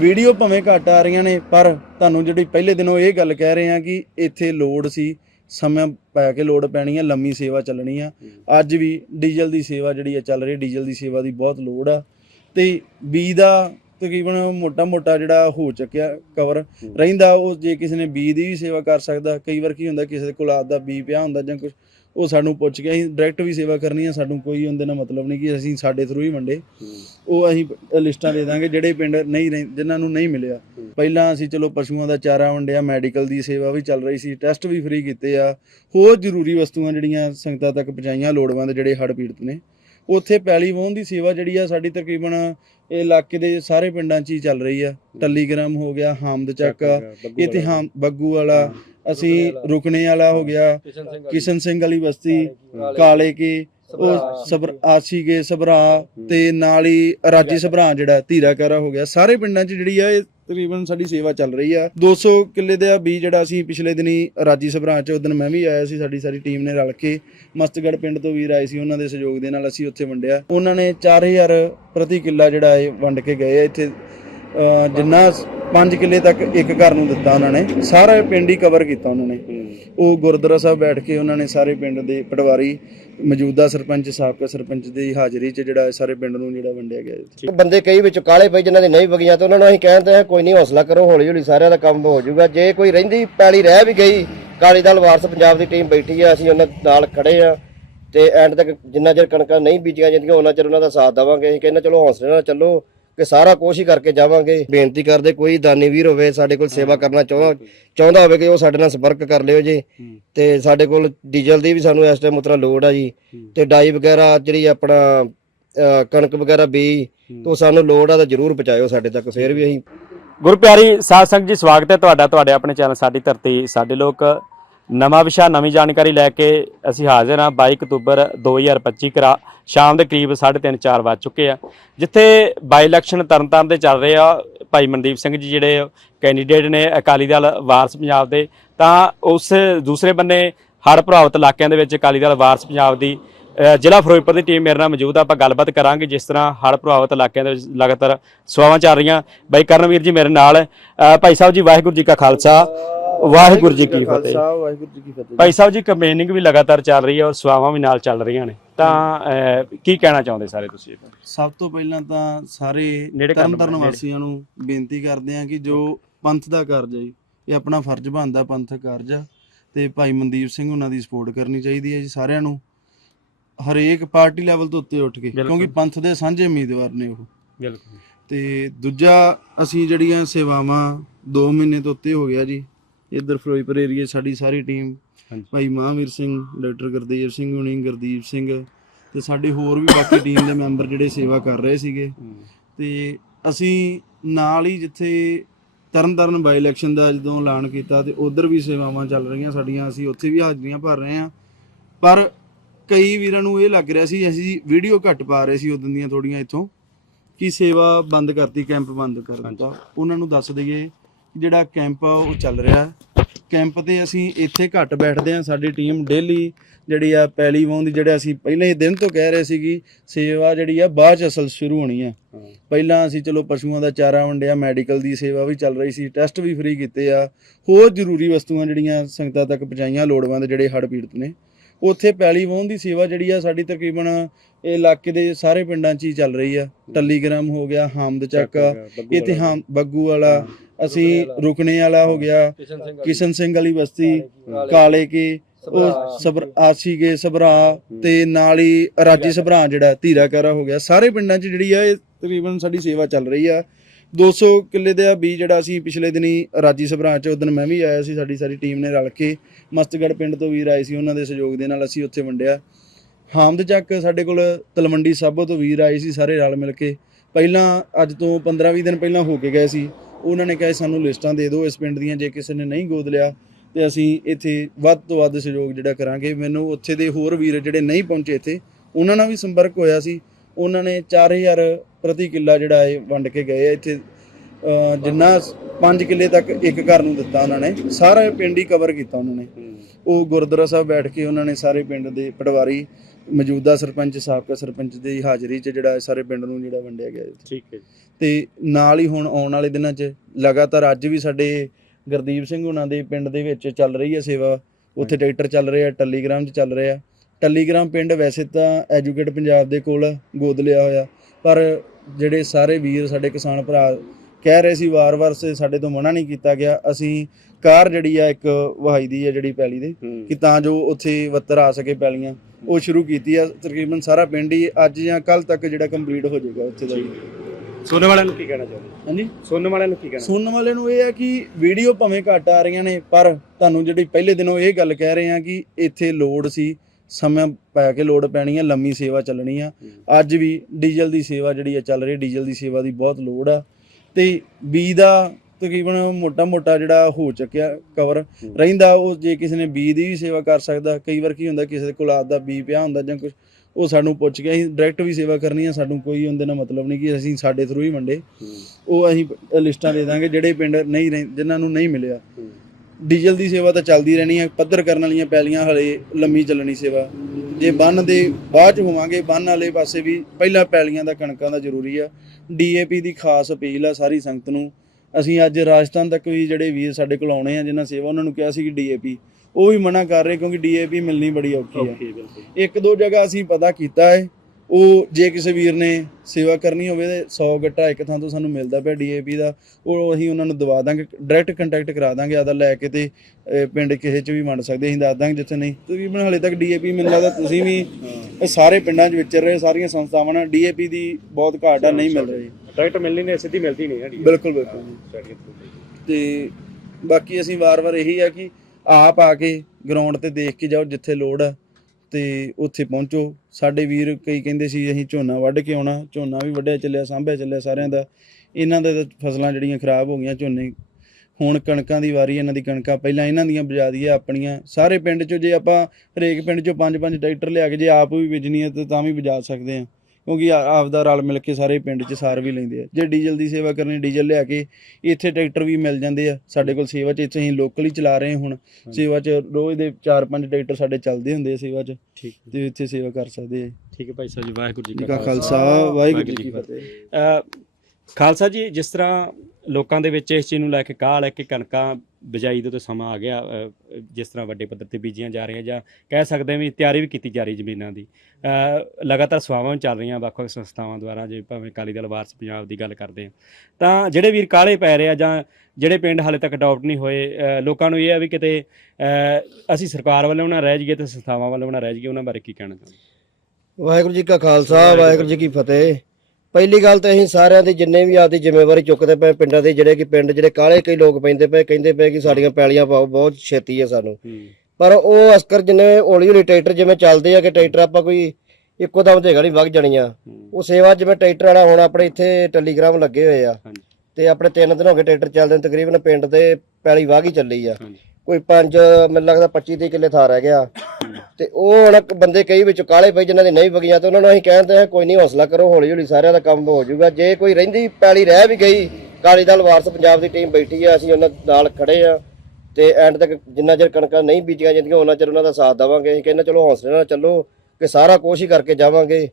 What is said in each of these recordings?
Video ਭਾਵੇਂ ਘੱਟ ਆ ਰਹੀਆਂ ਨੇ ਪਰ ਤੁਹਾਨੂੰ ਜਿਹੜੀ ਪਹਿਲੇ ਦਿਨੋਂ ਇਹ ਗੱਲ ਕਹਿ ਰਹੇ ਆ ਕਿ ਇੱਥੇ ਲੋਡ ਸੀ ਸਮਾਂ ਪੈ ਕੇ ਲੋਡ ਪੈਣੀ ਆ ਲੰਮੀ ਸੇਵਾ ਚੱਲਣੀ ਆ। ਅੱਜ ਵੀ ਡੀਜ਼ਲ ਦੀ ਸੇਵਾ ਜਿਹੜੀ ਆ ਚੱਲ ਰਹੀ ਡੀਜ਼ਲ ਦੀ ਸੇਵਾ ਦੀ ਬਹੁਤ ਲੋੜ ਆ। ਤੇ ਬੀ ਦਾ ਤਕਰੀਬਨ ਮੋਟਾ ਮੋਟਾ ਜਿਹੜਾ ਹੋ ਚੁੱਕਿਆ ਕਵਰ ਰਹਿੰਦਾ ਉਹ ਜੇ ਕਿਸੇ ਨੇ ਬੀ ਦੀ ਵੀ ਸੇਵਾ ਕਰ ਸਕਦਾ ਕਈ ਵਾਰ ਕੀ ਹੁੰਦਾ ਕਿਸੇ ਦੇ ਕੋਲ ਆਪਦਾ ਬੀ ਪਿਆ ਹੁੰਦਾ ਜਾਂ ਕੁਝ ਉਹ ਸਾਨੂੰ ਪੁੱਛ ਕੇ ਅਸੀਂ ਡਾਇਰੈਕਟ ਵੀ ਸੇਵਾ ਕਰਨੀ ਆ ਸਾਨੂੰ ਕੋਈ ਉਹਦੇ ਨਾਲ ਮਤਲਬ ਨਹੀਂ ਕਿ ਅਸੀਂ ਸਾਡੇ ਥਰੂ ਹੀ ਵੰਡੇ। ਉਹ ਅਸੀਂ ਲਿਸਟਾਂ ਦੇ ਦਾਂਗੇ ਜਿਹੜੇ ਪਿੰਡ ਨਹੀਂ ਜਿਨ੍ਹਾਂ ਨੂੰ ਨਹੀਂ ਮਿਲਿਆ। ਪਹਿਲਾਂ ਅਸੀਂ ਚਲੋ ਪਸ਼ੂਆਂ ਦਾ ਚਾਰਾ ਵੰਡਿਆ ਮੈਡੀਕਲ ਦੀ ਸੇਵਾ ਵੀ ਚੱਲ ਰਹੀ ਸੀ ਟੈਸਟ ਵੀ ਫ੍ਰੀ ਕੀਤੇ ਆ। ਹੋਰ ਜ਼ਰੂਰੀ ਵਸਤੂਆਂ ਜਿਹੜੀਆਂ ਸੰਗਤਾਂ ਤੱਕ ਪਹੁੰਚਾਈਆਂ ਲੋੜਵੰਦ ਜਿਹੜੇ ਹੜ੍ਹ ਪੀੜਤ ਨੇ। ਉੱਥੇ ਪੈਲੀ ਵਾਹੁਣ ਦੀ ਸੇਵਾ ਜਿਹੜੀ ਆ ਸਾਡੀ ਤਕਰੀਬਨ ਇਹ ਇਲਾਕੇ ਦੇ ਸਾਰੇ ਪਿੰਡਾਂ 'ਚ ਹੀ ਚੱਲ ਰਹੀ ਆ। ਟੱਲੀਗ੍ਰਾਮ ਹੋ ਗਿਆ ਹਾਮਦ ਚੱਕ ਇੱਥੇ ਹਾਂ ਬੱਗੂ ਵਾਲਾ। ਅਸੀਂ ਰੁਕਣੇ ਵਾਲਾ। ਹੋ ਗਿਆ ਕਿਸ਼ਨ ਸਿੰਘ ਵਾਲੀ। ਬਸਤੀ ਕਾਲੇ ਕੇ ਉਹ ਸਬਰ ਆਸੀ ਕੇ ਸਭਰਾ ਤੇ ਨਾਲ ਹੀ ਰਾਜੀ ਸਭਰਾ ਜਿਹੜਾ ਧੀਰਾ ਕਰਾ ਹੋ ਗਿਆ। ਸਾਰੇ ਪਿੰਡਾਂ 'ਚ ਜਿਹੜੀ ਆ ਇਹ ਤਕਰੀਬਨ ਸਾਡੀ ਸੇਵਾ ਚੱਲ ਰਹੀ ਆ। 200 ਕਿੱਲੇ ਦੇ ਆ ਬੀ ਜਿਹੜਾ ਅਸੀਂ ਪਿਛਲੇ ਦਿਨੀ ਰਾਜੀ ਸਭਰਾ 'ਚ ਉਦੋਂ ਮੈਂ ਵੀ ਆਇਆ ਸੀ ਸਾਡੀ ਸਾਰੀ ਟੀਮ ਨੇ ਰਲ ਕੇ ਮਸਤਗੜ ਪਿੰਡ ਤੋਂ ਵੀਰ ਆਏ ਸੀ ਉਹਨਾਂ ਦੇ ਸਹਿਯੋਗ ਦੇ ਨਾਲ ਅਸੀਂ ਉੱਥੇ ਵੰਡਿਆ। ਉਹਨਾਂ ਨੇ 4000 ਪ੍ਰਤੀ ਕਿੱਲਾ ਜਿਹੜਾ ਇਹ ਵੰਡ ਕੇ ਗਏ ਆ ਇੱਥੇ। ਜਿੰਨਾ 5 ਕਿੱਲੇ ਤੱਕ ਇੱਕ ਘਰ ਨੂੰ ਦਿੱਤਾ ਉਹਨਾਂ ਨੇ। ਸਾਰਾ ਪਿੰਡ ਹੀ ਕਵਰ ਕੀਤਾ ਉਹਨਾਂ ਨੇ। ਉਹ ਗੁਰਦੁਆਰਾ ਸਾਹਿਬ ਬੈਠ ਕੇ ਉਹਨਾਂ ਨੇ ਸਾਰੇ ਪਿੰਡ ਦੇ ਪਟਵਾਰੀ ਮੌਜੂਦਾ ਸਰਪੰਚ ਸਾਬਕਾ ਸਰਪੰਚ ਦੀ ਹਾਜ਼ਰੀ 'ਚ ਜਿਹੜਾ ਸਾਰੇ ਪਿੰਡ ਨੂੰ ਜਿਹੜਾ ਵੰਡਿਆ ਗਿਆ ਬੰਦੇ ਕਈ ਵਿੱਚ ਕਾਲੇ ਪਈ ਜਿਨ੍ਹਾਂ ਦੇ ਨਹੀਂ ਵਗੀਆਂ ਤੇ ਉਹਨਾਂ ਨੂੰ ਅਸੀਂ ਕਹਿੰਦੇ ਆ ਕੋਈ ਨਹੀਂ ਹੌਸਲਾ ਕਰੋ ਹੌਲੀ ਹੌਲੀ ਸਾਰਿਆਂ ਦਾ ਕੰਮ ਹੋ ਜਾਊਗਾ। ਜੇ ਕੋਈ ਰਹਿੰਦੀ ਪੈਲੀ ਰਹਿ ਵੀ ਗਈ ਕਾਲੀ ਦਲ ਵਾਰਸ ਪੰਜਾਬ ਦੀ ਟੀਮ ਬੈਠੀ ਆ ਅਸੀਂ ਉਹਨਾਂ ਨਾਲ ਖੜੇ ਆ ਤੇ ਐਂਡ ਤੱਕ ਜਿੰਨਾ ਚਿਰ ਕਣਕਾਂ ਨਹੀਂ ਬੀਜੀਆਂ ਜਾਂਦੀਆਂ ਉਹਨਾਂ ਚਿਰ ਉਹਨਾਂ ਦਾ ਸਾਥ ਦੇਵਾਂਗੇ। ਅਸੀਂ ਕਹਿੰਦੇ ਚਲੋ ਹੌਸਲੇ ਨਾਲ ਚੱਲੋ ਕਿ ਸਾਰਾ ਹੀ ਕਰਕੇ ਜਾਵਾਂਗੇ। ਬੇਨਤੀ ਕਰਦੇ ਕੋਈ ਦਾਨੀ ਵੀਰ ਹੋਵੇ ਸਾਡੇ ਕੋਲ ਸੇਵਾ ਕਰਨਾ ਚਾਹੁੰਦਾ ਚਾਹੁੰਦਾ ਹੋਵੇ ਕਿ ਉਹ ਸਾਡੇ ਨਾਲ ਸੰਪਰਕ ਕਰ ਲਿਓ ਜੀ। ਤੇ ਸਾਡੇ ਕੋਲ ਡੀਜ਼ਲ ਦੀ ਵੀ ਸਾਨੂੰ ਇਸ ਟਾਈਮ ਉਤਰਾ ਲੋੜ ਆ ਜੀ। ਤੇ ਡਾਈ ਵਗੈਰਾ ਜਿਹੜੀ ਆਪਣਾ ਕਣਕ ਵਗੈਰਾ ਬੀ ਤੋਂ ਸਾਨੂੰ ਲੋੜ ਆ ਤਾਂ ਜਰੂਰ ਪਹੁੰਚਾਇਓ ਸਾਡੇ ਤੱਕ ਫੇਰ ਵੀ ਅਸੀਂ ਗੁਰਪਿਆਰੀ ਸਾਧ ਸੰਗਤ ਜੀ ਸਵਾਗਤ ਹੈ ਤੁਹਾਡਾ ਤੁਹਾਡੇ ਆਪਣੇ ਚੈਨਲ ਸਾਡੀ ਧਰਤੀ ਸਾਡੇ ਲੋਕ ਨਵਾਂ ਵਿਸ਼ਾ, ਨਵੀਂ ਜਾਣਕਾਰੀ ਲੈ ਕੇ ਅਸੀਂ ਹਾਜ਼ਰ ਹਾਂ 22 ਅਕਤੂਬਰ 2025 ਕਰਾ, ਸ਼ਾਮ ਦੇ ਕਰੀਬ 3:30 4 ਵੱਜ ਚੁੱਕੇ ਆ। ਜਿੱਥੇ ਬਾਈ ਇਲੈਕਸ਼ਨ ਤਰਨਤਾਰਨ ਦੇ ਚੱਲ ਰਹੇ ਆ ਭਾਈ ਮਨਦੀਪ ਸਿੰਘ ਜੀ ਜਿਹੜੇ ਕੈਂਡੀਡੇਟ ਨੇ ਅਕਾਲੀ ਦਲ ਵਾਰਸ ਪੰਜਾਬ ਦੇ। ਤਾਂ ਉਸ ਦੂਸਰੇ ਬੰਨੇ ਹੜ੍ਹ ਪ੍ਰਭਾਵਿਤ ਇਲਾਕਿਆਂ ਦੇ ਵਿੱਚ ਅਕਾਲੀ ਦਲ ਵਾਰਸ ਪੰਜਾਬ ਦੀ ਜ਼ਿਲ੍ਹਾ ਫਿਰੋਜ਼ਪੁਰ ਦੀ ਟੀਮ ਮੇਰੇ ਨਾਲ ਮੌਜੂਦ ਆ। ਆਪਾਂ ਗੱਲਬਾਤ ਕਰਾਂਗੇ ਜਿਸ ਤਰ੍ਹਾਂ ਹੜ੍ਹ ਪ੍ਰਭਾਵਿਤ ਇਲਾਕਿਆਂ ਦੇ ਵਿੱਚ ਲਗਾਤਾਰ ਸੇਵਾਵਾਂ ਚੱਲ ਰਹੀਆਂ। ਬਾਈ ਕਰਨਵੀਰ ਜੀ ਮੇਰੇ ਨਾਲ ਭਾਈ ਸਾਹਿਬ ਜੀ ਵਾਹਿਗੁਰੂ ਜੀ ਕਾ ਖਾਲਸਾ। ਵਾਹਿਗੁਰੂ ਜੀ ਕੀ ਫਤਿਹ ਖਾਲਸਾ ਵਾਹਿਗੁਰੂ ਜੀ ਕੀ ਫਤਿਹ ਭਾਈ ਸਾਹਿਬ ਜੀ ਕੰਪੇਨਿੰਗ ਵੀ ਲਗਾਤਾਰ ਚੱਲ ਰਹੀ ਹੈ ਔਰ ਸੇਵਾਵਾਂ ਵੀ ਨਾਲ ਚੱਲ ਰਹੀਆਂ ਨੇ। ਤਾਂ ਕੀ ਕਹਿਣਾ ਚਾਹੁੰਦੇ ਸਾਰੇ ਤੁਸੀਂ? ਸਭ ਤੋਂ ਪਹਿਲਾਂ ਤਾਂ ਸਾਰੇ ਤਰਨਤਾਰਨ। ਵਾਸੀਆਂ ਨੂੰ ਬੇਨਤੀ ਕਰਦੇ ਹਾਂ ਕਿ ਜੋ ਪੰਥ ਦਾ ਕਾਰਜ ਹੈ ਇਹ ਆਪਣਾ ਫਰਜ਼ ਬਣਦਾ ਪੰਥਕ ਕਾਰਜ ਆ ਤੇ ਭਾਈ ਮਨਦੀਪ ਸਿੰਘ ਉਹਨਾਂ ਦੀ ਸਪੋਰਟ ਕਰਨੀ ਚਾਹੀਦੀ ਹੈ ਜੀ ਸਾਰਿਆਂ ਨੂੰ ਹਰੇਕ ਪਾਰਟੀ ਲੈਵਲ ਤੋਂ ਉੱਤੇ ਉੱਠ ਕੇ। ਕਿਉਂਕਿ ਪੰਥ ਦੇ ਸਾਂਝੇ ਉਮੀਦਵਾਰ ਨੇ ਉਹ। ਬਿਲਕੁਲ। ਤੇ ਦੂਜਾ ਅਸੀਂ ਜਿਹੜੀਆਂ ਸੇਵਾਵਾਂ 2 ਮਹੀਨੇ ਤੋਂ ਉੱਤੇ ਹੋ ਗਿਆ ਜੀ ਇੱਧਰ ਫਿਰੋਜ਼ਪੁਰ ਏਰੀਏ ਸਾਡੀ ਸਾਰੀ ਟੀਮ। ਭਾਈ ਮਹਾਂਵੀਰ ਸਿੰਘ ਡਾਕਟਰ ਗੁਰਦੇਵ ਸਿੰਘ ਹੁਣੀ ਗੁਰਦੀਪ ਸਿੰਘ ਤੇ ਸਾਡੇ ਹੋਰ ਵੀ ਬਾਕੀ ਟੀਮ ਦੇ ਮੈਂਬਰ ਜਿਹੜੇ ਸੇਵਾ ਕਰ ਰਹੇ ਸੀਗੇ। ਤੇ ਅਸੀਂ ਨਾਲ ਹੀ ਜਿੱਥੇ ਤਰਨਤਾਰਨ ਬਾਈ ਇਲੈਕਸ਼ਨ ਦਾ ਜਦੋਂ ਐਲਾਨ ਕੀਤਾ ਤੇ ਉਧਰ ਵੀ ਸੇਵਾਵਾਂ ਚੱਲ ਰਹੀਆਂ ਸਾਡੀਆਂ ਅਸੀਂ ਉੱਥੇ ਵੀ ਹਾਜ਼ਰੀਆਂ ਭਰ ਰਹੇ ਹਾਂ। ਪਰ ਕਈ ਵੀਰਾਂ ਨੂੰ ਇਹ ਲੱਗ ਰਿਹਾ ਸੀ ਅਸੀਂ ਵੀਡੀਓ ਘੱਟ ਪਾ ਰਹੇ ਸੀ ਉਦੋਂ ਦੀਆਂ ਥੋੜੀਆਂ ਇੱਥੋਂ ਕਿ ਸੇਵਾ ਬੰਦ ਕਰਤੀ ਕੈਂਪ ਬੰਦ ਕਰ ਦਿੱਤਾ। ਉਹਨਾਂ ਨੂੰ ਦੱਸ ਦਈਏ ਜਿਹੜਾ ਕੈਂਪ ਆ ਉਹ ਚੱਲ ਰਿਹਾ। ਹੈ। ਕੈਂਪ ਤੇ ਅਸੀਂ ਇੱਥੇ ਘੱਟ ਬੈਠਦੇ ਹਾਂ ਸਾਡੀ ਟੀਮ ਡੇਲੀ ਜਿਹੜੀ ਆ ਪੈਲੀ ਵਾਹੁਣ ਦੀ ਜਿਹੜਾ ਅਸੀਂ ਪਹਿਲੇ ਹੀ ਦਿਨ ਤੋਂ ਕਹਿ ਰਹੇ ਸੀ ਕਿ ਸੇਵਾ ਜਿਹੜੀ ਆ ਬਾਅਦ ਚ ਅਸਲ ਸ਼ੁਰੂ ਹੋਣੀ ਆ। ਪਹਿਲਾਂ ਅਸੀਂ ਚਲੋ ਪਸ਼ੂਆਂ ਦਾ ਚਾਰਾ ਵੰਡਿਆ ਮੈਡੀਕਲ ਦੀ ਸੇਵਾ ਵੀ ਚੱਲ ਰਹੀ ਸੀ ਟੈਸਟ ਵੀ ਫ੍ਰੀ ਕੀਤੇ ਆ। ਹੋਰ ਜ਼ਰੂਰੀ ਵਸਤੂਆਂ ਜਿਹੜੀਆਂ ਸੰਗਤਾਂ ਤੱਕ ਪਹੁੰਚਾਈਆਂ ਲੋੜਵੰਦ ਜਿਹੜੇ ਹੜ੍ਹ ਪੀੜਤ ਨੇ ਉੱਥੇ ਪੈਲੀ ਵਾਹੁਣ ਦੀ ਸੇਵਾ ਜਿਹੜੀ ਆ ਸਾਡੀ ਤਕਰੀਬਨ ਇਹ ਇਲਾਕੇ ਦੇ ਸਾਰੇ ਪਿੰਡਾਂ 'ਚ ਹੀ ਚੱਲ ਰਹੀ ਆ। ਟੱਲੀਗ੍ਰਾਮ ਹੋ ਗਿਆ ਹਾਮਦ ਚੱਕ ਆ ਇੱਥੇ ਹਾਂ ਬੱਗੂ ਵਾਲਾ ਅਸੀਂ ਰੁਕਣੇ ਵਾਲਾ ਹੋ ਗਿਆ ਕਿਸ਼ਨ ਸਿੰਘ ਵਾਲੀ। ਬਸਤੀ ਕਾਲੇ ਕੇ ਉਹ ਸਬਰ ਆਸੀ ਕੇ ਸਭਰਾ ਤੇ ਨਾਲ ਹੀ ਰਾਜੀ ਸਭਰਾ ਜਿਹੜਾ ਧੀਰਾ ਕਰਾ ਹੋ ਗਿਆ। ਸਾਰੇ ਪਿੰਡਾਂ 'ਚ ਜਿਹੜੀ ਆ ਇਹ ਤਕਰੀਬਨ ਸਾਡੀ ਸੇਵਾ ਚੱਲ ਰਹੀ ਆ। 200 ਕਿੱਲੇ ਦੇ ਆ ਬੀ ਜਿਹੜਾ ਅਸੀਂ ਪਿਛਲੇ ਦਿਨੀ ਰਾਜੀ ਸਭਰਾ 'ਚ ਉਦੋਂ ਮੈਂ ਵੀ ਆਇਆ ਸੀ ਸਾਡੀ ਸਾਰੀ ਟੀਮ ਨੇ ਰਲ ਕੇ ਮਸਤਗੜ ਪਿੰਡ ਤੋਂ ਵੀਰ ਆਏ ਸੀ ਉਹਨਾਂ ਦੇ ਸਹਿਯੋਗ ਦੇ ਨਾਲ ਅਸੀਂ ਉੱਥੇ ਵੰਡਿਆ। ਹਾਮਦ ਚੱਕ ਸਾਡੇ ਕੋਲ ਤਲਵੰਡੀ ਸਾਬੋ ਤੋਂ ਵੀਰ ਆਏ ਸੀ ਸਾਰੇ ਰਲ ਮਿਲ ਕੇ। ਪਹਿਲਾਂ ਅੱਜ ਤੋਂ 15-20 ਦਿਨ ਪਹਿਲਾਂ ਹੋ ਕੇ ਗਏ ਸੀ। ਉਹਨਾਂ ਨੇ ਕਿਹਾ ਸਾਨੂੰ ਲਿਸਟਾਂ ਦੇ ਦਿਓ ਇਸ ਪਿੰਡ ਦੀਆਂ ਜੇ ਕਿਸੇ ਨੇ ਨਹੀਂ ਗੋਦ ਲਿਆ ਤੇ ਅਸੀਂ ਇੱਥੇ ਵੱਧ ਤੋਂ ਵੱਧ ਸਹਿਯੋਗ ਜਿਹੜਾ ਕਰਾਂਗੇ। ਮੈਨੂੰ ਉੱਥੇ ਦੇ ਹੋਰ ਵੀਰ ਜਿਹੜੇ ਨਹੀਂ ਪਹੁੰਚੇ ਇੱਥੇ ਉਹਨਾਂ ਨਾਲ ਵੀ ਸੰਪਰਕ ਹੋਇਆ ਸੀ। ਉਹਨਾਂ ਨੇ 4000 ਪ੍ਰਤੀ ਕਿੱਲਾ ਜਿਹੜਾ ਇਹ ਵੰਡ ਕੇ ਗਏ ਆ ਇੱਥੇ। ਜਿੰਨਾ 5 ਕਿੱਲੇ ਤੱਕ ਇੱਕ ਘਰ ਨੂੰ ਦਿੱਤਾ ਉਹਨਾਂ ਨੇ। ਸਾਰਾ ਪਿੰਡ ਹੀ ਕਵਰ ਕੀਤਾ ਉਹਨਾਂ ਨੇ। ਉਹ ਗੁਰਦੁਆਰਾ ਸਾਹਿਬ ਬੈਠ ਕੇ ਉਹਨਾਂ ਨੇ ਸਾਰੇ ਪਿੰਡ ਦੇ ਪਟਵਾਰੀ ਮੌਜੂਦਾ ਸਰਪੰਚ ਸਾਬਕਾ ਸਰਪੰਚ ਦੀ ਹਾਜ਼ਰੀ 'ਚ ਜਿਹੜਾ ਸਾਰੇ ਪਿੰਡ ਨੂੰ ਜਿਹੜਾ ਵੰਡਿਆ ਗਿਆ। ਠੀਕ ਹੈ ਜੀ। ਤੇ ਨਾਲ ਹੀ ਹੁਣ ਆਉਣ ਵਾਲੇ ਦਿਨਾਂ 'ਚ ਲਗਾਤਾਰ ਅੱਜ ਵੀ ਸਾਡੇ ਗੁਰਦੀਪ ਸਿੰਘ ਉਹਨਾਂ ਦੇ ਪਿੰਡ ਦੇ ਵਿੱਚ ਚੱਲ ਰਹੀ ਹੈ ਸੇਵਾ। ਉੱਥੇ ਟਰੈਕਟਰ ਚੱਲ ਰਹੇ ਟੱਲੀਗ੍ਰਾਮ 'ਚ ਚੱਲ ਰਹੇ। ਟੱਲੀਗ੍ਰਾਮ ਪਿੰਡ ਵੈਸੇ ਤਾਂ ਐਜੂਕੇਟ ਪੰਜਾਬ ਦੇ ਕੋਲ ਗੋਦ ਲਿਆ ਹੋਇਆ। ਪਰ ਜਿਹੜੇ ਸਾਰੇ ਵੀਰ ਸਾਡੇ ਕਿਸਾਨ ਭਰਾ ਕਹਿ ਰਹੇ ਸੀ ਵਾਰ-ਵਾਰ ਸੇ ਸਾਡੇ ਤੋਂ ਮਨਾ ਨਹੀਂ ਕੀਤਾ ਗਿਆ। ਅਸੀਂ ਕਾਰ ਜਿਹੜੀ ਆ ਇੱਕ ਵਹਾਈ ਦੀ ਆ ਜਿਹੜੀ ਪੈਲੀ ਦੇ ਕਿ ਤਾਂ ਜੋ ਉੱਥੇ ਵੱਤਰ ਆ ਸਕੇ ਪੈਲੀਆਂ। ਉਹ ਸ਼ੁਰੂ ਕੀਤੀ ਆ ਤਕਰੀਬਨ ਸਾਰਾ ਪਿੰਡ ਹੀ ਅੱਜ ਜਾਂ ਕੱਲ ਤੱਕ ਜਿਹੜਾ ਕੰਪਲੀਟ ਹੋ ਜਾਏਗਾ ਉੱਥੇ ਦਾ। ਸੁਣਨ ਵਾਲਿਆਂ ਨੂੰ ਕੀ ਕਹਿਣਾ ਚਾਹੁੰਦੇ ਹਾਂਜੀ? ਸੁਣਨ ਵਾਲਿਆਂ ਨੂੰ ਕੀ ਕਹਿਣਾ ਸੁਣਨ ਵਾਲੇ ਨੂੰ ਇਹ ਆ ਕਿ ਵੀਡੀਓ ਭਾਵੇਂ ਘੱਟ ਆ ਰਹੀਆਂ ਨੇ ਪਰ ਤੁਹਾਨੂੰ ਜਿਹੜੀ ਪਹਿਲੇ ਦਿਨੋਂ ਇਹ ਗੱਲ ਕਹਿ ਰਹੇ ਆ ਕਿ ਇੱਥੇ ਲੋਡ ਸੀ ਸਮਾਂ ਪੈ ਕੇ ਲੋਡ ਪੈਣੀ ਆ ਲੰਮੀ ਸੇਵਾ ਚੱਲਣੀ ਆ। ਅੱਜ ਵੀ ਡੀਜ਼ਲ ਦੀ ਸੇਵਾ ਜਿਹੜੀ ਆ ਚੱਲ ਰਹੀ ਡੀਜ਼ਲ ਦੀ ਸੇਵਾ ਦੀ ਬਹੁਤ ਲੋੜ ਆ। ਤੇ ਬੀ ਦਾ ਤਕਰੀਬਨ ਮੋਟਾ ਮੋਟਾ ਜਿਹੜਾ ਹੋ ਚੁੱਕਿਆ ਕਵਰ ਰਹਿੰਦਾ ਉਹ ਜੇ ਕਿਸੇ ਨੇ ਬੀ ਦੀ ਵੀ ਸੇਵਾ ਕਰ ਸਕਦਾ ਕਈ ਵਾਰ ਕੀ ਹੁੰਦਾ ਕਿਸੇ ਦੇ ਕੋਲ ਆਪਦਾ ਬੀ ਪਿਆ ਹੁੰਦਾ ਜਾਂ ਕੁਝ ਉਹ ਸਾਨੂੰ ਪੁੱਛ ਕੇ ਅਸੀਂ ਡਾਇਰੈਕਟ ਵੀ ਸੇਵਾ ਕਰਨੀ ਆ ਸਾਨੂੰ ਕੋਈ ਉਹਦੇ ਨਾਲ ਮਤਲਬ ਨਹੀਂ ਕਿ ਅਸੀਂ ਸਾਡੇ ਥਰੂ ਹੀ ਵੰਡੇ। ਉਹ ਅਸੀਂ ਲਿਸਟਾਂ ਦੇ ਦਾਂਗੇ ਜਿਹੜੇ ਪਿੰਡ ਨਹੀਂ ਜਿਨ੍ਹਾਂ ਨੂੰ ਨਹੀਂ ਮਿਲਿਆ। ਡੀਜ਼ਲ ਦੀ ਸੇਵਾ ਤਾਂ ਚੱਲਦੀ ਰਹਿਣੀ ਹੈ ਪੱਧਰ ਕਰਨ ਵਾਲੀਆਂ ਪੈਲੀਆਂ ਹਲੇ ਲੰਮੀ ਚੱਲਣੀ ਸੇਵਾ। ਜੇ ਬੰਨ ਦੇ ਬਾਅਦ ਚ ਹੋਵਾਂਗੇ ਬੰਨ ਵਾਲੇ ਪਾਸੇ ਵੀ ਪਹਿਲਾਂ ਪੈਲੀਆਂ ਦਾ ਕਣਕਾਂ ਦਾ ਜ਼ਰੂਰੀ ਆ। ਡੀਏਪੀ ਦੀ ਖਾਸ ਅਪੀਲ ਆ ਸਾਰੀ ਸੰਗਤ ਨੂੰ। ਅਸੀਂ ਅੱਜ ਰਾਜਸਥਾਨ ਤੱਕ ਵੀ ਜਿਹੜੇ ਵੀਰ ਸਾਡੇ ਕੋਲ ਆਉਣੇ ਆ ਜਿਨ੍ਹਾਂ ਸੇਵਾ ਉਹਨਾਂ ਨੂੰ ਕਿਹਾ ਸੀ ਕਿ ਡੀਏਪੀ ਉਹ ਵੀ ਮਨਾ ਕਰ ਰਹੇ ਕਿਉਂਕਿ ਡੀਏਪੀ ਮਿਲਣੀ ਬੜੀ ਔਖੀ ਬਿਲਕੁਲ। ਇੱਕ ਦੋ ਜਗ੍ਹਾ ਅਸੀਂ ਪਤਾ ਕੀਤਾ ਹੈ ਉਹ ਜੇ ਕਿਸੇ ਵੀਰ ਨੇ ਸੇਵਾ ਕਰਨੀ ਹੋਵੇ ਤੇ 100 ਗੱਟਾ ਇੱਕ ਥਾਂ ਤੋਂ ਸਾਨੂੰ ਮਿਲਦਾ ਪਿਆ ਡੀਏਪੀ ਦਾ ਉਹ ਅਸੀਂ ਉਹਨਾਂ ਨੂੰ ਦਵਾ ਦਾਂਗੇ ਡਾਇਰੈਕਟ ਕੰਟੈਕਟ ਕਰਾ ਦਾਂਗੇ ਆਦਾ ਲੈ ਕੇ ਤੇ ਪਿੰਡ ਕਿਸੇ ਚ ਵੀ ਵੰਡ ਸਕਦੇ ਅਸੀਂ ਦੱਸ ਦਾਂਗੇ ਜਿੱਥੇ ਨਹੀਂ। ਤਕਰੀਬਨ ਹਲੇ ਤੱਕ ਡੀਏਪੀ ਮੈਨੂੰ ਲੱਗਦਾ ਤੁਸੀਂ ਵੀ ਸਾਰੇ ਪਿੰਡਾਂ 'ਚ ਵਿਚਰ ਰਹੇ ਸਾਰੀਆਂ ਸੰਸਥਾਵਾਂ ਨਾਲ ਡੀਏਪੀ ਦੀ ਬਹੁਤ ਘਾਟ ਆ ਨਹੀਂ ਮਿਲ ਰਹੀ। ਡਾਇਰੈਕਟ ਮਿਲਣੀ ਨਹੀਂ ਸਿੱਧੀ ਮਿਲਦੀ ਨਹੀਂ ਹੈ ਬਿਲਕੁਲ ਬਿਲਕੁਲ। ਤੇ ਬਾਕੀ ਅਸੀਂ ਵਾਰ-ਵਾਰ ਇਹੀ ਆ ਕਿ ਆਪ ਆ ਕੇ ਗਰਾਊਂਡ ਤੇ ਦੇਖ ਕੇ ਜਾਓ ਜਿੱਥੇ ਲੋੜ ਆ ਤੇ ਉੱਥੇ ਪਹੁੰਚੋ। ਸਾਡੇ ਵੀਰ ਕਈ ਕਹਿੰਦੇ ਸੀ ਅਸੀਂ ਝੋਨਾ ਵੱਢ ਕੇ ਆਉਣਾ ਝੋਨਾ ਵੀ ਵੱਢਿਆ ਚੱਲਿਆ ਸਾਂਭਿਆ ਚੱਲਿਆ ਸਾਰਿਆਂ ਦਾ। ਇਹਨਾਂ ਦੇ ਤਾਂ ਫਸਲਾਂ ਜਿਹੜੀਆਂ ਖਰਾਬ ਹੋ ਗਈਆਂ ਝੋਨੇ। ਹੁਣ ਕਣਕਾਂ ਦੀ ਵਾਰੀ ਇਹਨਾਂ ਦੀ ਕਣਕਾਂ ਪਹਿਲਾਂ ਇਹਨਾਂ ਦੀਆਂ ਬਜਾ ਦਈਏ ਆਪਣੀਆਂ। ਸਾਰੇ ਪਿੰਡ 'ਚੋਂ ਜੇ ਆਪਾਂ ਹਰੇਕ ਪਿੰਡ 'ਚੋਂ ਪੰਜ ਪੰਜ ਟਰੈਕਟਰ ਲਿਆ ਕੇ ਜੇ ਆਪ ਵੀ ਬੀਜਣੀ ਹੈ ਤੇ ਤਾਂ ਵੀ ਬਜਾ ਸਕਦੇ ਆ। ਕਿਉਂਕਿ ਆ- ਆਪਦਾ ਰਲ ਮਿਲ ਕੇ ਸਾਰੇ ਪਿੰਡ 'ਚ ਸਾਰ ਵੀ ਲੈਂਦੇ ਆ। ਜੇ ਡੀਜ਼ਲ ਦੀ ਸੇਵਾ ਕਰਨੀ ਡੀਜ਼ਲ ਲਿਆ ਕੇ ਇੱਥੇ ਟਰੈਕਟਰ ਵੀ ਮਿਲ ਜਾਂਦੇ ਆ। ਸਾਡੇ ਕੋਲ ਸੇਵਾ 'ਚ ਇੱਥੇ ਅਸੀਂ ਲੋਕਲ ਹੀ ਚਲਾ ਰਹੇ ਹੁਣ। ਸੇਵਾ 'ਚ ਰੋਜ਼ ਦੇ 4-5 ਟਰੈਕਟਰ ਸਾਡੇ ਚੱਲਦੇ ਹੁੰਦੇ ਆ ਸੇਵਾ 'ਚ ਠੀਕ ਤੇ ਇੱਥੇ ਸੇਵਾ ਕਰ ਸਕਦੇ ਆ ਠੀਕ ਹੈ ਭਾਈ ਸਾਹਿਬ ਜੀ ਵਾਹਿਗੁਰੂ ਜੀ ਕਾ ਖਾਲਸਾ। ਵਾਹਿਗੁਰੂ ਜੀ ਕੀ ਫਤਿਹ। ਖਾਲਸਾ ਜੀ ਜਿਸ ਤਰ੍ਹਾਂ ਲੋਕਾਂ ਦੇ ਵਿੱਚ ਇਸ ਚੀਜ਼ ਨੂੰ ਲੈ ਕੇ ਕਾਹਲ ਹੈ ਕਿ ਕਣਕਾਂ ਬਿਜਾਈ ਦੇ ਤੋਂ ਸਮਾਂ ਆ ਗਿਆ ਜਿਸ ਤਰ੍ਹਾਂ ਵੱਡੇ ਪੱਧਰ ਤੇ ਬੀਜੀਆਂ ਜਾ ਰਹੀਆਂ ਜਾਂ ਕਹਿ ਸਕਦੇ ਹਾਂ ਵੀ ਤਿਆਰੀ ਵੀ ਕੀਤੀ ਜਾ ਰਹੀ ਜ਼ਮੀਨਾਂ ਦੀ। ਲਗਾਤਾਰ ਸੇਵਾਵਾਂ ਵੀ ਚੱਲ ਰਹੀਆਂ ਵੱਖ-ਵੱਖ ਸੰਸਥਾਵਾਂ ਦੁਆਰਾ ਜੇ ਭਾਵੇਂ ਅਕਾਲੀ ਦਲ, ਵਾਰਸ ਪੰਜਾਬ ਦੀ ਗੱਲ ਕਰਦੇ ਹਾਂ। ਤਾਂ ਜਿਹੜੇ ਵੀਰ ਕਾਲੇ ਪੈ ਰਹੇ ਆ ਜਾਂ ਜਿਹੜੇ ਪਿੰਡ ਹਾਲੇ ਤੱਕ ਅਡਾਪਟ ਨਹੀਂ ਹੋਏ ਲੋਕਾਂ ਨੂੰ ਇਹ ਆ ਵੀ ਕਿਤੇ ਅਸੀਂ ਸਰਕਾਰ ਵੱਲੋਂ ਨਾ ਰਹਿ ਜਾਈਏ ਤੇ ਸੰਸਥਾਵਾਂ ਵੱਲੋਂ ਨਾ ਰਹਿ ਜਾਈਏ, ਉਹਨਾਂ ਬਾਰੇ ਕੀ ਕਹਿਣਾ ਚਾਹੁੰਦੇ ਵਾਹਿਗੁਰੂ ਜੀ ਕਾ ਖਾਲਸਾ, ਵਾਹਿਗੁਰੂ ਜੀ ਕੀ ਫਤਿਹ। ਪਹਿਲੀ ਗੱਲ ਤਾਂ ਅਸੀਂ ਸਾਰਿਆਂ ਦੀ ਜਿੰਨੇ ਵੀ ਆਪਦੀ ਜ਼ਿੰਮੇਵਾਰੀ ਚੁੱਕਦੇ ਪਏ ਪਿੰਡਾਂ ਦੇ ਜਿਹੜੇ ਕਿ ਪਿੰਡ ਜਿਹੜੇ ਕਾਲੇ ਕਈ ਲੋਕ ਪੈਂਦੇ ਪਏ ਕਹਿੰਦੇ ਪਏ ਕਿ ਸਾਡੀਆਂ ਪੈਲੀਆਂ ਪਾਓ ਬਹੁਤ ਛੇਤੀ ਹੈ ਸਾਨੂੰ। ਪਰ ਉਹ ਅਸਕਰ ਜਿੰਨੇ ਹੌਲੀ ਹੌਲੀ ਟਰੈਕਟਰ ਜਿਵੇਂ ਚੱਲਦੇ ਆ ਕਿ ਟਰੈਕਟਰ ਆਪਾਂ ਕੋਈ ਇੱਕੋ ਦਮ ਤੇ ਗੜੀ ਵਗ ਜਾਣੀਆਂ। ਉਹ ਸੇਵਾ ਜਿਵੇਂ ਟਰੈਕਟਰ ਵਾਲਾ ਹੁਣ ਆਪਣੇ ਇੱਥੇ ਟੈਲੀਗ੍ਰਾਮ ਲੱਗੇ ਹੋਏ ਆ ਤੇ ਆਪਣੇ ਤਿੰਨ ਦਿਨ ਹੋ ਗਏ ਟਰੈਕਟਰ ਚੱਲਦੇ ਨੂੰ ਤਕਰੀਬਨ ਪਿੰਡ ਦੇ ਪੈਲੀ ਵਾਹ ਹੀ ਚੱਲੀ ਆ। ਕੋਈ ਪੰਜ, ਮੈਨੂੰ ਲੱਗਦਾ 25 30 ਕਿੱਲੇ ਥਾਂ ਰਹਿ ਗਿਆ। ਤੇ ਉਹ ਹੁਣ ਬੰਦੇ ਕਈ ਵਿੱਚ ਕਾਲੇ ਪਈ ਜਿਨ੍ਹਾਂ ਦੀ ਨਹੀਂ ਵਗੀਆਂ, ਤੇ ਉਹਨਾਂ ਨੂੰ ਅਸੀਂ ਕਹਿੰਦੇ ਹਾਂ, ਕੋਈ ਨਹੀਂ ਹੌਸਲਾ ਕਰੋ ਹੌਲੀ ਹੌਲੀ ਸਾਰਿਆਂ ਦਾ ਕੰਮ ਹੋ ਜਾਊਗਾ। ਜੇ ਕੋਈ ਰਹਿੰਦੀ ਪੈਲੀ ਰਹਿ ਵੀ ਗਈ, ਕਾਲੀ ਦਲ ਵਾਰਸ ਪੰਜਾਬ ਦੀ ਟੀਮ ਬੈਠੀ ਆ, ਅਸੀਂ ਉਹਨਾਂ ਨਾਲ ਖੜੇ ਆ। ਤੇ ਐਂਡ ਤੱਕ ਜਿੰਨਾ ਚਿਰ ਕਣਕਾਂ ਨਹੀਂ ਬੀਜੀਆਂ ਜਾਂਦੀਆਂ, ਉਹਨਾਂ ਚਿਰ ਉਹਨਾਂ ਦਾ ਸਾਥ ਦੇਵਾਂਗੇ। ਅਸੀਂ ਕਹਿੰਦੇ ਚਲੋ ਹੌਸਲੇ ਨਾਲ ਚੱਲੋ, ਕਿ ਸਾਰਾ ਕੁਛ ਕਰਕੇ ਜਾਵਾਂਗੇ।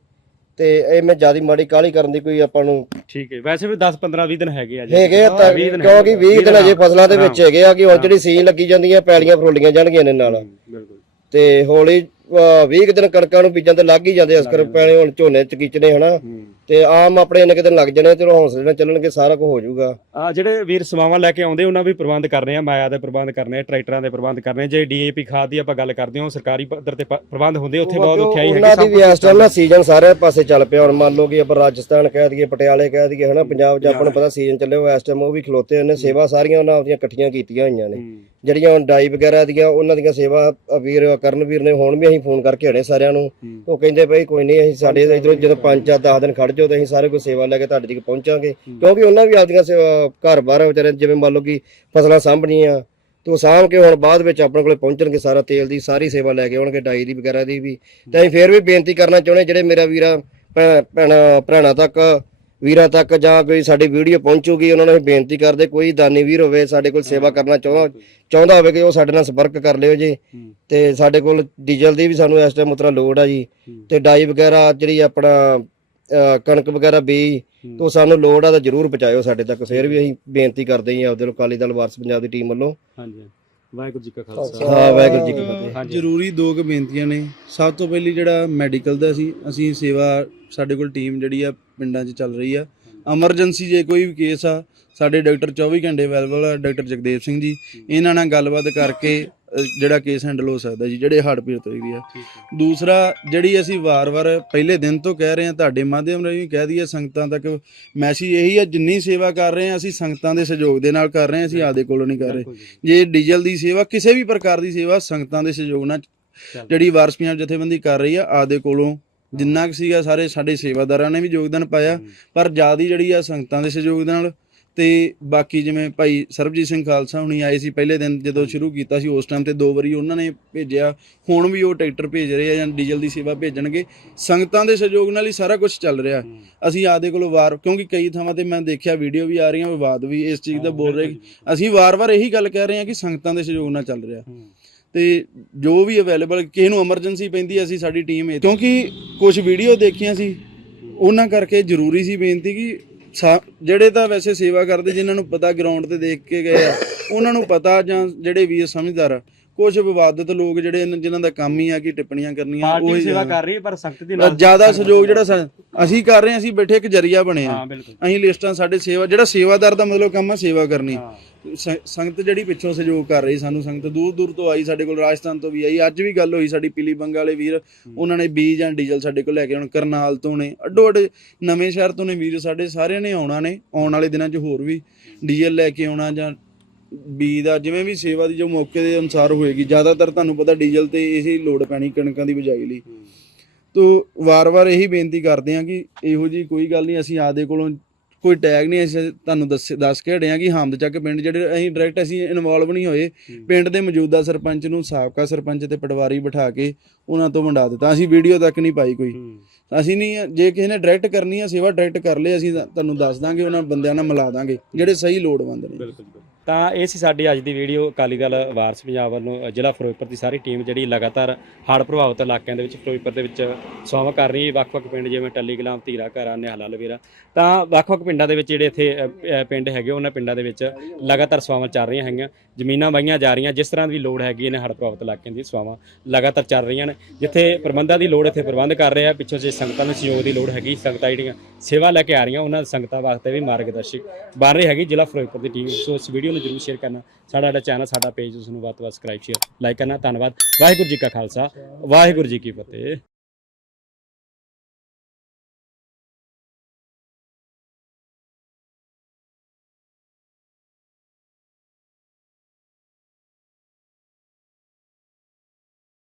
ਤੇ ਇਹ ਮੈਂ ਜਿਆਦੀ ਮਾੜੀ ਕਾਲੀ ਕਰਨ ਦੀ ਕੋਈ ਆਪਾਂ ਨੂੰ ਠੀਕ ਹੈ ਵੈਸੇ ਵੀ 10 15 20 ਦਿਨ ਹੈਗੇ ਆ ਜੀ। ਹੈਗੇ ਆ ਤਾਂ ਹਾਂ, ਵੀਹ ਦਿਨ ਕਿਉਂਕਿ 20 ਦਿਨ ਅਜੇ ਫਸਲਾਂ ਦੇ ਵਿੱਚ। ਹੈਗੇ ਆ ਕਿ ਹੁਣ ਜਿਹੜੀ ਸੀਨ ਲੱਗੀ ਜਾਂਦੀਆਂ ਪੈਲੀਆਂ ਫਰੋਲੀਆਂ ਜਾਣਗੀਆਂ ਨੇ ਨਾਲ। ਬਿਲਕੁਲ। ਤੇ ਹੌਲੀ 20 ਕੁ ਦਿਨ ਕਣਕਾਂ ਨੂੰ ਬੀਜਣ ਤੇ ਲੱਗ ਹੀ ਜਾਂਦੇ ਅਸਕਰ ਪੈਣੇ ਹੁਣ ਝੋਨੇ ਚ ਕੀਚਣੇ ਹਨਾ। ਹੂੰ। ਤੇ ਆਮ ਆਪਣੇ ਇੰਨੇ ਕੁ ਦਿਨ ਲੱਗ ਜਾਣੇ ਤੇ ਹੌਸਲੇ ਨਾਲ ਚੱਲਣਗੇ ਸਾਰਾ ਕੁਝ ਹੋ ਜਾਊਗਾ। ਆ ਜਿਹੜੇ ਵੀਰ ਸੇਵਾਵਾਂ ਲੈ ਕੇ ਆਉਂਦੇ ਉਹਨਾਂ ਵੀ ਪ੍ਰਬੰਧ ਕਰਨੇ ਆ ਮਾਇਆ ਦੇ ਪ੍ਰਬੰਧ ਕਰਨੇ ਆ ਟਰੈਕਟਰਾਂ ਦੇ ਪ੍ਰਬੰਧ ਕਰਨੇ ਆ ਜੇ ਡੀਏਪੀ ਖਾਦ ਦੀ ਆਪਾਂ ਗੱਲ ਕਰਦੇ ਹਾਂ ਸਰਕਾਰੀ ਪੱਧਰ ਤੇ ਪ- ਪ੍ਰਬੰਧ ਹੁੰਦੇ ਉੱਥੇ ਬਹੁਤ ਉੱਥੇ ਆਈ ਉਹਨਾਂ ਦੀ ਵੀ ਇਸ ਟਾਈਮ ਨਾ ਸੀਜ਼ਨ ਸਾਰੇ ਪਾਸੇ ਚੱਲ ਪਿਆ ਹੁਣ ਮੰਨ ਲਓ ਕਿ ਆਪਾਂ ਰਾਜਸਥਾਨ ਕਹਿ ਦਈਏ ਪਟਿਆਲੇ ਕਹਿ ਦਈਏ ਹਨਾ ਪੰਜਾਬ 'ਚ ਆਪਾਂ ਨੂੰ ਪਤਾ ਸੀਜ਼ਨ ਚੱਲੇ ਹੋਇਆ ਇਸ ਟਾਈਮ ਉਹ ਵੀ ਖਲੋਤੇ ਨੇ ਸੇਵਾ ਸਾਰੀਆਂ ਉਹਨਾਂ ਆਪਦੀਆਂ ਇਕੱਠੀਆਂ ਕੀਤੀਆਂ ਹੋਈਆਂ ਨੇ। ਜਿਹੜੀਆਂ ਹੁਣ ਡਾਈ ਵਗੈਰਾ ਦੀਆਂ ਉਹਨਾਂ ਦੀਆਂ ਸੇਵਾ ਅ, ਵੀਰ ਕਰਨਵੀਰ ਨੇ ਹੁਣ ਵੀ ਅਸੀਂ ਫੋਨ ਕਰਕੇ ਹੜੇ ਸਾਰਿਆਂ ਨੂੰ। ਉਹ ਕਹਿੰਦੇ ਬਈ ਕੋਈ ਨਹੀਂ ਅਸੀਂ ਸਾਡੇ ਇਧਰੋਂ ਜਦੋਂ 5 10 ਦਿਨ ਖੜ ਤੇ ਅਸੀਂ ਸਾਰੇ ਕੋਈ ਸੇਵਾ ਲੈ ਕੇ ਤੁਹਾਡੇ ਤੱਕ ਪਹੁੰਚਾਂਗੇ। ਕਿਉਂਕਿ ਉਹਨਾਂ ਵੀ ਆਪਦੀਆਂ ਘਰ-ਬਾਰ ਵਿਚਾਰੇ ਜਿਵੇਂ ਮੰਨ ਲਓ ਕਿ ਫਸਲਾਂ ਸਾਂਭਣੀਆਂ ਤੇ ਉਹ ਸਾਂਭ ਕੇ ਹੁਣ ਬਾਅਦ ਵਿੱਚ ਆਪਣੇ ਕੋਲੇ ਪਹੁੰਚਣਗੇ ਸਾਰਾ ਤੇਲ ਦੀ ਸਾਰੀ ਸੇਵਾ ਲੈ ਕੇ ਆਉਣਗੇ ਡਾਈ ਦੀ ਵਗੈਰਾ ਦੀ ਵੀ। ਤੇ ਅਸੀਂ ਫੇਰ ਵੀ ਬੇਨਤੀ ਕਰਨਾ ਚਾਹੁੰਦੇ ਜਿਹੜੇ ਮੇਰਾ ਵੀਰਾ ਭੈਣਾਂ ਭੈਣਾਂ ਤੱਕ ਵੀਰਾਂ ਤੱਕ ਜਾਂ ਕੋਈ ਸਾਡੀ ਵੀਡੀਓ ਪਹੁੰਚੂਗੀ ਉਹਨਾਂ ਨੂੰ ਅਸੀਂ ਬੇਨਤੀ ਕਰਦੇ ਕੋਈ ਦਾਨੀ ਵੀਰ ਹੋਵੇ ਸਾਡੇ ਕੋਲ ਸੇਵਾ ਕਰਨਾ ਚਾਹੁੰਦਾ ਚਾਹੁੰਦਾ ਹੋਵੇ ਕਿ ਉਹ ਸਾਡੇ ਨਾਲ ਸੰਪਰਕ ਕਰ ਲਿਓ ਜੀ। ਤੇ ਸਾਡੇ ਕੋਲ ਡੀਜ਼ਲ ਦੀ ਵੀ ਸਾਨੂੰ ਇਸ ਟਾਈਮ ਉਤਰਾ ਲੋੜ ਆ ਜੀ। ਤੇ ਡਾਈ ਵਗੈਰਾ ਜਿਹੜੀ ਆਪਣਾ ਅਹ, ਕਣਕ ਵਗੈਰਾ ਬੀ ਤੋਂ ਸਾਨੂੰ ਲੋੜ ਆ ਤਾਂ ਜਰੂਰ ਪਹੁੰਚਾਇਓ ਸਾਡੇ ਤੱਕ। ਫਿਰ ਵੀ ਅਸੀਂ ਬੇਨਤੀ ਕਰਦੇ ਹਾਂ ਆਪਦੇ ਅਕਾਲੀ ਦਲ ਵਾਰਸ ਪੰਜਾਬ ਦੀ ਟੀਮ ਵੱਲੋਂ। ਹਾਂਜੀ ਵਾਹਿਗੁਰੂ ਜੀ ਕਾ ਖਾਲਸਾ। ਹਾਂ ਵਾਹਿਗੁਰੂ ਜੀ ਕੀ ਫਤਿਹ। ਹਾਂਜੀ। ਜ਼ਰੂਰੀ ਦੋ ਕੁ ਬੇਨਤੀਆਂ ਨੇ। ਸਭ ਤੋਂ ਪਹਿਲੀ ਜਿਹੜਾ ਮੈਡੀਕਲ ਦਾ ਸੀ ਅਸੀਂ ਸੇਵਾ ਸਾਡੇ ਕੋਲ ਟੀਮ ਜਿਹੜੀ ਆ ਪਿੰਡਾਂ 'ਚ ਚੱਲ ਰਹੀ ਆ। ਐਮਰਜੈਂਸੀ ਜੇ ਕੋਈ ਵੀ ਕੇਸ ਆ ਸਾਡੇ ਡਾਕਟਰ 24 ਘੰਟੇ ਅਵੇਲੇਬਲ ਆ ਡਾਕਟਰ ਜਗਦੇਵ ਸਿੰਘ ਜੀ। ਇਹਨਾਂ ਨਾਲ ਗੱਲਬਾਤ ਕਰਕੇ ਅ, ਜਿਹੜਾ ਕੇਸ ਹੈਂਡਲ ਹੋ ਸਕਦਾ ਜੀ ਜਿਹੜੇ ਹੱਡ ਪੀੜ ਤੋਂ ਵੀ ਆ। ਦੂਸਰਾ ਜਿਹੜੀ ਅਸੀਂ ਵਾਰ-ਵਾਰ ਪਹਿਲੇ ਦਿਨ ਤੋਂ ਕਹਿ ਰਹੇ ਹਾਂ ਤੁਹਾਡੇ ਮਾਧਿਅਮ ਰਾਹੀਂ ਵੀ ਕਹਿ ਦਈਏ ਸੰਗਤਾਂ ਤੱਕ ਮੈਸੇਜ ਇਹੀ ਆ ਜਿੰਨੀ ਸੇਵਾ ਕਰ ਰਹੇ ਹਾਂ ਅਸੀਂ ਸੰਗਤਾਂ ਦੇ ਸਹਿਯੋਗ ਦੇ ਨਾਲ ਕਰ ਰਹੇ ਹਾਂ ਅਸੀਂ ਆਪਦੇ ਕੋਲੋਂ ਨਹੀਂ ਕਰ ਰਹੇ। ਜੇ। ਡੀਜ਼ਲ ਦੀ ਸੇਵਾ ਕਿਸੇ ਵੀ ਪ੍ਰਕਾਰ ਦੀ ਸੇਵਾ ਸੰਗਤਾਂ ਦੇ ਸਹਿਯੋਗ ਨਾਲ ਜਿਹੜੀ ਵਾਰਸ ਪੰਜਾਬ ਜਥੇਬੰਦੀ ਕਰ ਰਹੀ ਆ ਆਪਦੇ ਕੋਲੋਂ ਜਿੰਨਾ ਕੁ ਸੀਗਾ ਸਾਰੇ ਸਾਡੇ ਸੇਵਾਦਾਰਾਂ ਨੇ ਵੀ ਯੋਗਦਾਨ ਪਾਇਆ। ਪਰ ਜ਼ਿਆਦਾ ਜਿਹੜੀ ਆ ਸੰਗਤਾਂ ਦੇ ਸਹਿਯੋਗ ਦੇ ਨਾਲ ਤੇ ਬਾਕੀ ਜਿਵੇਂ ਭਾਈ ਸਰਬਜੀਤ ਸਿੰਘ ਖਾਲਸਾ ਹੁਣੀ ਆਏ ਸੀ ਪਹਿਲੇ ਦਿਨ ਜਦੋਂ ਸ਼ੁਰੂ ਕੀਤਾ ਸੀ ਉਸ ਟਾਈਮ ਤੇ ਦੋ ਵਾਰੀ ਉਹਨਾਂ ਨੇ ਭੇਜਿਆ। ਹੁਣ ਵੀ ਉਹ ਟਰੈਕਟਰ ਭੇਜ ਰਹੇ ਆ ਜਾਂ ਡੀਜ਼ਲ ਦੀ ਸੇਵਾ ਭੇਜਣਗੇ। ਸੰਗਤਾਂ ਦੇ ਸਹਿਯੋਗ ਨਾਲ ਹੀ ਸਾਰਾ ਕੁਝ ਚੱਲ ਰਿਹਾ। ਅਸੀਂ ਆਪਦੇ ਕੋਲੋਂ ਵਾਰ ਕਿਉਂਕਿ ਕਈ ਥਾਵਾਂ ਤੇ ਮੈਂ ਦੇਖਿਆ ਵੀਡੀਓ ਵੀ ਆ ਰਹੀਆਂ ਵਿਵਾਦ ਵੀ ਇਸ ਚੀਜ਼ ਦਾ ਬੋਲ ਰਹੇ। ਅਸੀਂ ਵਾਰ-ਵਾਰ ਇਹੀ ਗੱਲ ਕਹਿ ਰਹੇ ਹਾਂ ਕਿ ਸੰਗਤਾਂ ਦੇ ਸਹਿਯੋਗ ਨਾਲ ਚੱਲ ਰਿਹਾ। ਤੇ ਜੋ ਵੀ ਅਵੇਲੇਬਲ ਕਿਸੇ ਨੂੰ ਐਮਰਜੈਂਸੀ ਪੈਂਦੀ ਅਸੀਂ ਸਾਡੀ ਟੀਮ ਕਿਉਂਕਿ ਕੁਝ ਵੀਡੀਓ ਦੇਖੀਆਂ ਸੀ। ਉਹਨਾਂ ਕਰਕੇ ਜ਼ਰੂਰੀ ਸੀ ਬੇਨਤੀ ਕਿ ਸਾ- ਜਿਹੜੇ ਤਾਂ ਵੈਸੇ ਸੇਵਾ ਕਰਦੇ ਜਿਨ੍ਹਾਂ ਨੂੰ ਪਤਾ ਗਰਾਊਂਡ ਤੇ ਦੇਖ ਕੇ ਗਏ ਆ, ਉਹਨਾਂ ਨੂੰ ਪਤਾ ਜਾਂ ਜਿਹੜੇ ਵੀਰ ਸਮਝਦਾਰ ਆ ਕੁਝ ਵਿਵਾਦਿਤ ਲੋਕ ਜਿਹੜੇ ਜਿਨ੍ਹਾਂ ਦਾ ਕੰਮ ਹੀ ਆ ਕਿ ਟਿੱਪਣੀਆਂ ਕਰਨੀਆਂ ਪਾਰਟੀ ਉਹੀ ਸੇਵਾ ਕਰ ਰਹੀ ਹੈ ਪਰ ਸੰਗਤ ਦੇ ਨਾਲ ਜ਼ਿਆਦਾ ਸਹਿਯੋਗ ਜਿਹੜਾ ਸਾ- ਅਸੀਂ ਕਰ ਰਹੇ ਹਾਂ ਅਸੀਂ ਬੈਠੇ ਇੱਕ ਜਰੀਆ ਬਣੇ ਹਾਂ। ਬਿਲਕੁਲ। ਅਸੀਂ ਲਿਸਟਾਂ ਸਾਡੇ ਸੇਵਾ ਜਿਹੜਾ ਸੇਵਾਦਾਰ ਦਾ ਮਤਲਬ ਕੰਮ ਆ ਸੇਵਾ ਕਰਨੀ। ਹਾਂ। ਸ- ਸੰਗਤ ਜਿਹੜੀ ਪਿੱਛੋਂ ਸਹਿਯੋਗ ਕਰ ਰਹੀ ਸਾਨੂੰ ਸੰਗਤ ਦੂਰ ਦੂਰ ਤੋਂ ਆਈ ਸਾਡੇ ਕੋਲ ਰਾਜਸਥਾਨ ਤੋਂ ਵੀ ਆਈ। ਅੱਜ ਵੀ ਗੱਲ ਹੋਈ ਸਾਡੀ ਪੀਲੀ ਬੰਗਾ ਵਾਲੇ ਵੀਰ ਉਹਨਾਂ ਨੇ ਬੀਜ ਜਾਂ ਡੀਜ਼ਲ ਸਾਡੇ ਕੋਲ ਲੈ ਕੇ ਆਉਣ ਕਰਨਾਲ ਤੋਂ ਨੇ ਅੱਡੋ ਅੱਡ ਨਵੇਂ ਸ਼ਹਿਰ ਤੋਂ ਨੇ ਵੀਰ ਸਾਡੇ ਸਾਰਿਆਂ ਨੇ ਆਉਣਾ ਨੇ। ਆਉਣ ਵਾਲੇ ਦਿਨਾਂ 'ਚ ਹੋਰ ਵੀ ਡੀਜ਼ਲ ਲੈ ਕੇ ਆਉਣਾ ਜਾਂ ਬੀ ਦਾ ਜਿਵੇਂ ਵੀ ਸੇਵਾ ਦੀ ਜੋ ਮੌਕੇ ਦੇ ਅਨੁਸਾਰ ਹੋਏਗੀ ਜ਼ਿਆਦਾਤਰ ਤੁਹਾਨੂੰ ਪਤਾ ਡੀਜ਼ਲ ਤੇ ਇਸੇ ਲੋਡ ਪੈਣੀ ਕਣਕਾਂ ਦੀ ਬਿਜਾਈ ਲਈ। ਤੋ ਵਾਰ-ਵਾਰ ਇਹੀ ਬੇਨਤੀ ਕਰਦੇ ਹਾਂ ਕਿ ਇਹੋ ਜੀ ਕੋਈ ਗੱਲ ਨਹੀਂ ਅਸੀਂ ਆਦੇ ਕੋਲੋਂ ਕੋਈ ਟੈਗ ਨਹੀਂ ਅਸੀਂ ਤੁਹਾਨੂੰ ਦੱਸ ਦੱਸ ਕੇ ਹਟੇ ਹਾਂ ਕਿ ਹਮਦ ਚੱਕ ਪਿੰਡ ਜਿਹੜੇ ਅਸੀਂ ਡਾਇਰੈਕਟ ਅਸੀਂ ਇਨਵੋਲਵ ਨਹੀਂ ਹੋਏ ਪਿੰਡ ਦੇ ਮੌਜੂਦਾ ਸਰਪੰਚ ਨੂੰ ਸਾਬਕਾ ਸਰਪੰਚ ਤੇ ਪਟਵਾਰੀ ਬਿਠਾ ਕੇ ਉਹਨਾਂ ਤੋਂ ਵੰਡਾ ਦਿੱਤਾ। ਅਸੀਂ ਵੀਡੀਓ ਤੱਕ ਨਹੀਂ ਪਾਈ ਕੋਈ। ਅਸੀਂ ਨਹੀਂ ਜੇ ਕਿਸੇ ਨੇ ਡਾਇਰੈਕਟ ਕਰਨੀ ਹੈ ਸੇਵਾ ਡਾਇਰੈਕਟ ਕਰ ਲਈ ਅਸੀਂ ਤੁਹਾਨੂੰ ਦੱਸ ਦਾਂਗੇ ਉਹਨਾਂ ਬੰਦਿਆਂ ਨਾਲ ਮਿਲਾ ਦਾਂਗੇ ਜਿਹੜੇ ਸਹੀ ਲੋੜਵੰਦ ਨੇ। ਬਿਲਕੁਲ। ਤਾਂ ਇਹ ਸੀ ਸਾਡੀ ਅੱਜ ਦੀ ਵੀਡੀਓ। ਅਕਾਲੀ ਦਲ ਵਾਰਸ ਪੰਜਾਬ ਵੱਲੋਂ ਜ਼ਿਲ੍ਹਾ ਫਿਰੋਜ਼ਪੁਰ ਦੀ ਸਾਰੀ ਟੀਮ ਜਿਹੜੀ ਲਗਾਤਾਰ ਹੜ੍ਹ ਪ੍ਰਭਾਵਿਤ ਇਲਾਕਿਆਂ ਦੇ ਵਿੱਚ ਫਿਰੋਜ਼ਪੁਰ ਦੇ ਵਿੱਚ ਸੇਵਾ ਕਰ ਰਹੀ ਹੈ। ਵੱਖ-ਵੱਖ ਪਿੰਡ ਜਿਵੇਂ ਟੱਲੀ ਗੁਲਾਮ, ਧੀਰਾ ਘਰਾ, ਨਿਹਾਲਾ ਲਵੇਰਾ। ਤਾਂ ਵੱਖ-ਵੱਖ ਪਿੰਡਾਂ ਦੇ ਵਿੱਚ ਜਿਹੜੇ ਇੱਥੇ ਪਿੰਡ ਹੈਗੇ, ਉਹਨਾਂ ਪਿੰਡਾਂ ਦੇ ਵਿੱਚ ਲਗਾਤਾਰ ਸੇਵਾਵਾਂ ਚੱਲ ਰਹੀਆਂ ਹੈਗੀਆਂ। ਜ਼ਮੀਨਾਂ ਵਾਈਆਂ ਜਾ ਰਹੀਆਂ। ਜਿਸ ਤਰ੍ਹਾਂ ਦੀ ਲੋੜ ਹੈਗੀ ਇਹਨਾਂ ਹੜ੍ਹ ਪ੍ਰਭਾਵਿਤ ਇਲਾਕਿਆਂ ਦੀ ਸੇਵਾਵਾਂ ਲਗਾਤਾਰ ਚੱਲ ਰਹੀਆਂ ਨੇ। ਜਿੱਥੇ ਪ੍ਰਬੰਧਾਂ ਦੀ ਲੋੜ ਇੱਥੇ ਪ੍ਰਬੰਧ ਕਰ ਰਿਹਾ। ਪਿੱਛੋਂ ਜੇ ਸੰਗਤਾਂ ਨੂੰ ਸਹਿਯੋਗ ਦੀ ਲੋੜ ਹੈਗੀ, ਸੰਗਤਾਂ ਜਿਹੜੀਆਂ ਸੇਵਾ ਲੈ ਕੇ ਆ ਰਹੀਆਂ, ਉਹਨਾਂ ਸੰਗਤਾਂ ਵਾਸਤੇ ਵੀ ਮਾਰਗਦਰਸ਼ਕ ਬਣ ਰਹੀ ਹੈਗੀ। ਜ਼ਿਲ੍ਹਾ ਫਿਰੋਜ਼ਪੁਰ ਦੀ ਟੀਮ। ਸੋ ਇਸ ਵੀਡੀਓ ਨੂੰ ਜਰੂਰ ਸ਼ੇਅਰ ਕਰਨਾ। ਸਾਡਾ ਜਿਹੜਾ ਚੈਨਲ ਸਾਡਾ ਪੇਜ ਉਸ ਨੂੰ ਵੱਧ ਤੋਂ ਵੱਧ ਸਬਸਕ੍ਰਾਈਬ ਸ਼ੇਅਰ ਲਾਈਕ ਕਰਨਾ। ਧੰਨਵਾਦ। ਵਾਹਿਗੁਰੂ ਜੀ ਕਾ ਖਾਲਸਾ। ਵਾਹਿਗੁਰੂ ਜੀ ਕੀ ਫਤਿਹ।